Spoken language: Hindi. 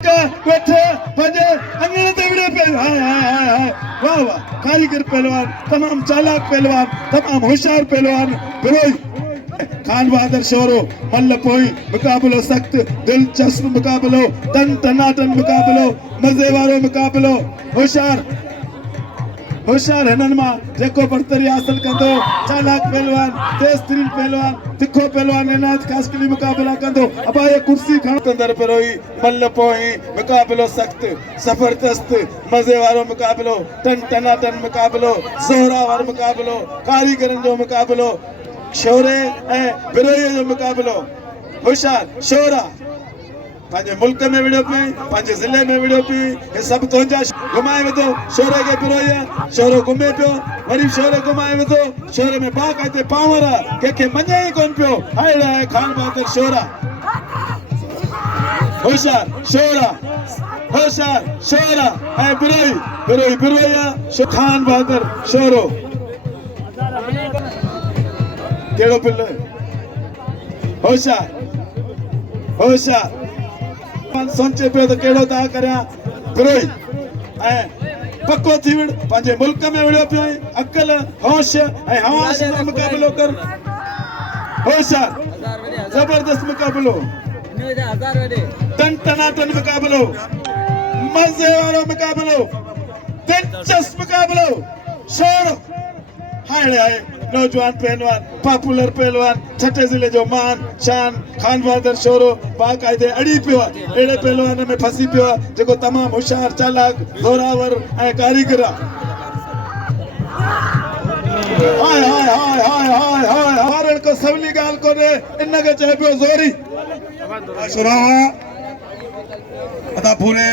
वेठे पंजे अंगने ते विड़े पे हाय हाय हाय हाय वाह वाह कारीगर पहलवान तमाम चालाक पहलवान तमाम होशियार पहलवान बिरोई खान बहादुर शोरो मल्ल पोई मुकाबलो सख्त दिलचस्प मुकाबलो टन टनाटन मुकाबलो मजे वारो मुकाबलो होशियार होशियार हिननि मां जेको बर्तरी हासिल कंदो चालाक पहलवान तेज तरीन पहलवान तिखो पहलवान इनायत कास्कली मुकाबला कंदो अबाए कुर्सी खण कंदर पिरोई मल्ल पोई मुकाबलो सख्त जबरदस्त मजे वारो मुकाबलो टन टनाटन मुकाबलो ज़ोरावर मुकाबलो कारीगरनि जो मुकाबलो शोरे ऐं बिरोईअ जो मुकाबलो होशियार शोरा पंहिंजे मुल्क में विड़ियो पई पंहिंजे ज़िले में विड़ियो पई हे सभु तुंहिंजा घुमाए वेठो शोरे खे पिरोईअ शोरो घुमे पियो वरी शोरे घुमाए वेठो शोरे में बाक़ाइदे पावर कंहिंखे मञे ई कोन पियो हाय हाय खान बहादुर शोरा होशियार शोरा होशियार शोरा ऐं बिरोई बिरोई बिरोईअ खान बहादुर शोरो कहिड़ो पिल होशियार होशियार सोचे पे तो केड़ो ता करया बिरोई ऐं पक्को थी विड़ पंहिंजे मुल्क में विड़ियो पियो अकल होश ऐं हवास जो मुकाबलो कर होशियार जबरदस्त मुकाबलो टन टनाटन मुकाबलो मजे वारो मुकाबलो दिलचस्प मुकाबलो शोर हाय हाय नौजवान पहलवान पॉपुलर पहलवान छठे जिले जो मान शान खान बहादुर शोरो बाक़ाइदे अड़ी पियो अड़े पहलवान में फंसी पियो जेको तमाम होशियार चालाक ज़ोरावर ऐं कारीगर हाय हाय हाय हाय हाय हाय हारण को सवली गाल कोने इन के चए पियो ज़ोरी सुरावा अदा पूरे